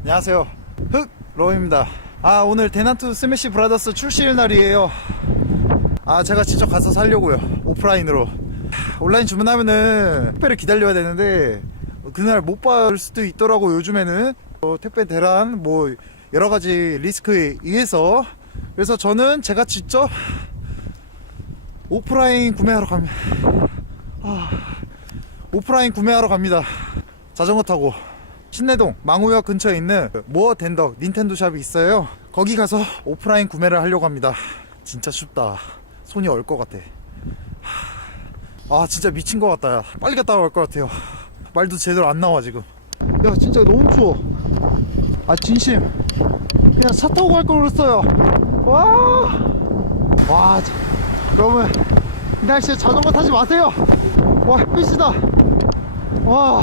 안녕하세요. 흑로입니다. 아, 오늘 대난투 스매시 브라더스 출시일 날이에요. 아, 제가 직접 가서 살려고요. 오프라인으로. 하, 온라인 주문하면은 택배를 기다려야 되는데, 그날 못 받을 수도 있더라고, 요즘에는. 어, 택배 대란, 뭐, 여러 가지 리스크에 의해서. 그래서 저는 제가 직접 오프라인 구매하러 갑니다. 아, 오프라인 구매하러 갑니다. 자전거 타고. 신내동 망우역 근처에 있는 모어 덴덕 닌텐도 샵이 있어요. 거기 가서 오프라인 구매를 하려고 합니다. 진짜 춥다. 손이 얼 것 같아. 아 진짜 미친 것 같다. 야. 빨리 갔다 올 것 같아요. 말도 제대로 안 나와 지금. 야 진짜 너무 추워. 아 진심. 그냥 차 타고 갈 걸 그랬어요. 와. 와. 자, 여러분 이 날씨에 자전거 타지 마세요. 와 햇빛이다. 와.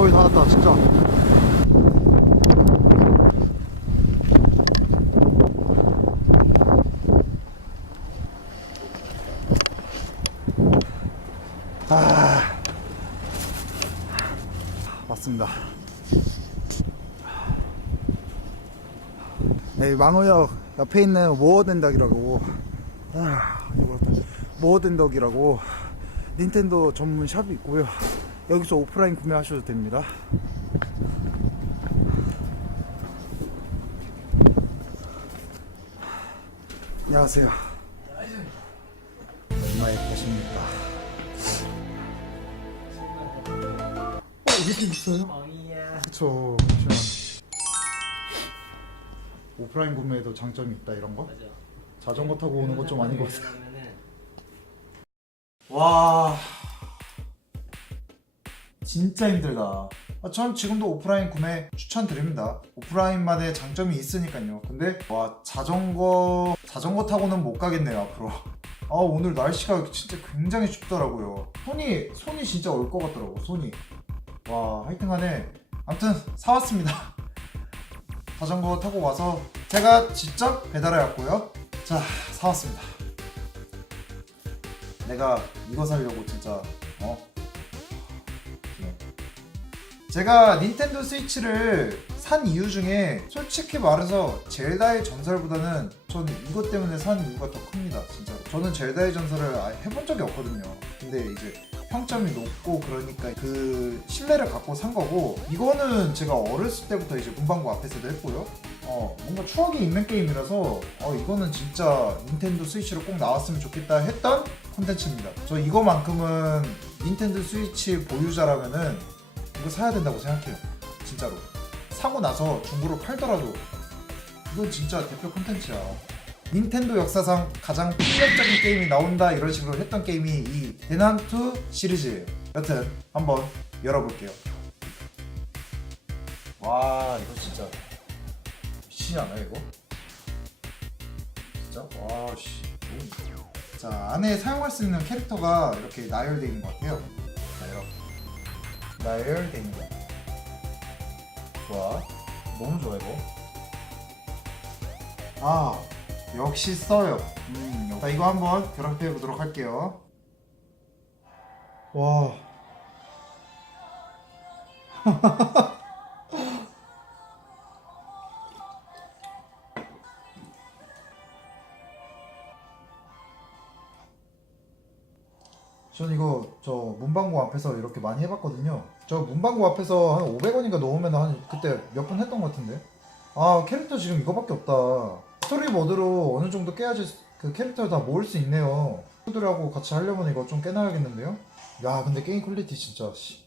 거의 다 왔다 진짜. 아. 맞습니다. 네, 망우역 옆에 있는 모어덴덕이라고. 아, 모어덴덕이라고. 닌텐도 전문 샵이 있고요 여기서 오프라인 구매하셔도 됩니다. 안녕하세요. 얼마에 계십니까? 어 이게 있어요? 그쵸 잠시만 오프라인 구매에도 장점이 있다 이런 거? 자전거 타고 오는 것 좀 아닌 것 같아. 와 진짜 힘들다. 아, 전 지금도 오프라인 구매 추천드립니다. 오프라인만의 장점이 있으니까요. 근데 와 자전거 자전거 타고는 못 가겠네요 앞으로. 아 오늘 날씨가 진짜 굉장히 춥더라고요. 손이 손이 진짜 올것 같더라고 손이. 와 하여튼간에 아무튼 사왔습니다. 자전거 타고 와서 제가 직접 배달해 왔고요. 자 사왔습니다. 내가 이거 사려고 진짜 어? 네. 제가 닌텐도 스위치를 산 이유 중에 솔직히 말해서 젤다의 전설보다는 저는 이것 때문에 산 이유가 더 큽니다 진짜 저는 젤다의 전설을 아예 해본 적이 없거든요. 근데 이제 평점이 높고 그러니까 그 신뢰를 갖고 산 거고 이거는 제가 어렸을 때부터 이제 문방구 앞에서도 했고요. 어 뭔가 추억이 있는 게임이라서 어 이거는 진짜 닌텐도 스위치로 꼭 나왔으면 좋겠다 했던 콘텐츠입니다. 저 이거만큼은 닌텐도 스위치 보유자라면은 이거 사야 된다고 생각해요. 진짜로. 사고 나서 중고로 팔더라도 이건 진짜 대표 콘텐츠야. 닌텐도 역사상 가장 폭력적인 게임이 나온다 이런 식으로 했던 게임이 이 대난투 시리즈예요 여튼 한번 열어볼게요. 와 이거 진짜 미치지 않아요 이거? 진짜? 와씨. 자 안에 사용할 수 있는 캐릭터가 이렇게 나열되어 있는 것 같아요. 자 이렇게 것 같아요 좋아. 너무 좋아 이거. 아 역시 써요. 음, 자 이거 한번 결합해 보도록 할게요. 와 전 이거 저 문방구 앞에서 이렇게 많이 해봤거든요. 저 문방구 앞에서 한 500원인가 넣으면 한 그때 몇 번 했던 것 같은데. 아 캐릭터 지금 이거밖에 없다. 스토리 모드로 어느 정도 깨야지 그 캐릭터를 다 모을 수 있네요. 친구들하고 같이 하려면 이거 좀 깨놔야겠는데요. 야 근데 게임 퀄리티 진짜 씨.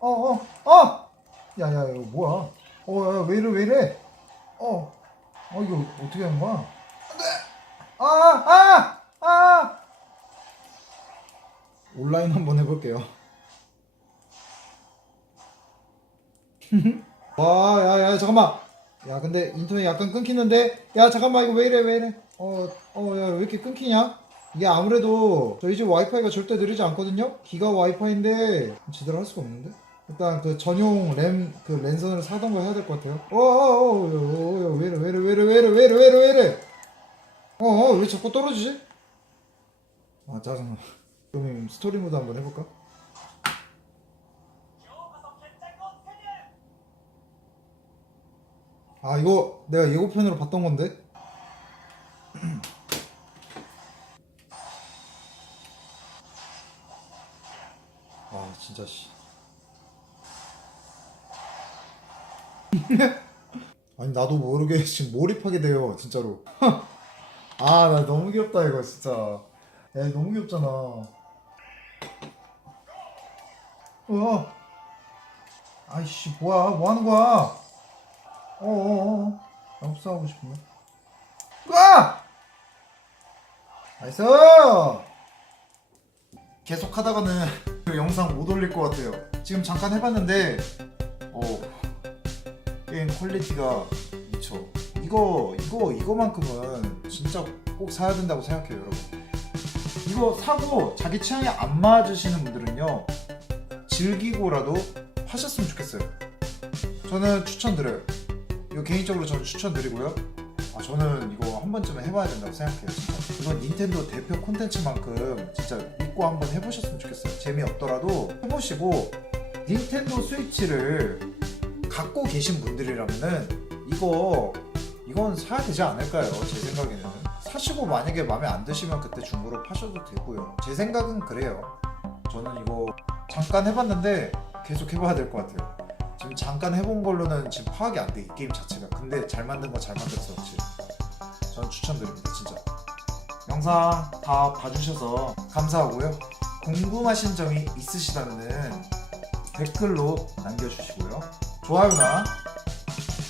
어어 어, 어! 야야 이거 뭐야? 어왜 이래 왜 이래? 어, 어 이거 어떻게 하는 거야? 아, 아, 아. 온라인 한번 해볼게요. 와, 야, 야, 잠깐만. 야, 근데 인터넷 약간 끊기는데? 야, 잠깐만, 이거 왜 이래, 왜 이래? 어, 어, 야, 왜 이렇게 끊기냐? 이게 아무래도 저희 집 와이파이가 절대 느리지 않거든요? 기가 와이파이인데 제대로 할 수가 없는데? 일단 그 전용 램 그 랜선을 사던가 해야 될 것 같아요. 어어어 왜래 왜래 왜래 왜래 왜래 왜래 왜래 어 왜 자꾸 떨어지지? 아 짜증나. 그럼 스토리 모드 한번 해볼까? 아 이거 내가 예고편으로 봤던 건데 아 진짜 씨 아니 나도 모르게 지금 몰입하게 돼요 진짜로 아 나 너무 귀엽다 이거 진짜. 야 너무 귀엽잖아. 어. 아이씨 뭐야? 뭐 하는 거야? 어어어. 나싸우고 싶은데. 와 나이스! 계속 하다가는 그 영상 못 올릴 것 같아요. 지금 잠깐 해봤는데 어 게임 퀄리티가 이거 이거 이거만큼은 진짜 꼭 사야 된다고 생각해요 여러분. 이거 사고 자기 취향에 안 맞으시는 분들은요 즐기고라도 하셨으면 좋겠어요. 저는 추천드려요. 이거 개인적으로 저는 추천드리고요. 아 저는 이거 한 번쯤은 해봐야 된다고 생각해요 진짜. 이건 닌텐도 대표 콘텐츠만큼 진짜 믿고 한번 해보셨으면 좋겠어요. 재미없더라도 해보시고 닌텐도 스위치를 갖고 계신 분들이라면은 이거 이건 사야 되지 않을까요? 제 생각에는 사시고 만약에 마음에 안 드시면 그때 중고로 파셔도 되고요. 제 생각은 그래요. 저는 이거 잠깐 해봤는데 계속 해봐야 될 것 같아요. 지금 잠깐 해본 걸로는 지금 파악이 안 돼 이 게임 자체가. 근데 잘 만든 거 잘 만들어서 그렇지. 저는 추천드립니다 진짜. 영상 다 봐주셔서 감사하고요. 궁금하신 점이 있으시다면은 댓글로 남겨주시고요. 좋아요나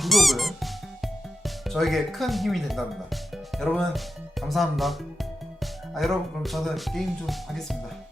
구독은 저에게 큰 힘이 된답니다. 여러분 감사합니다. 아 여러분 그럼 저는 게임 좀 하겠습니다.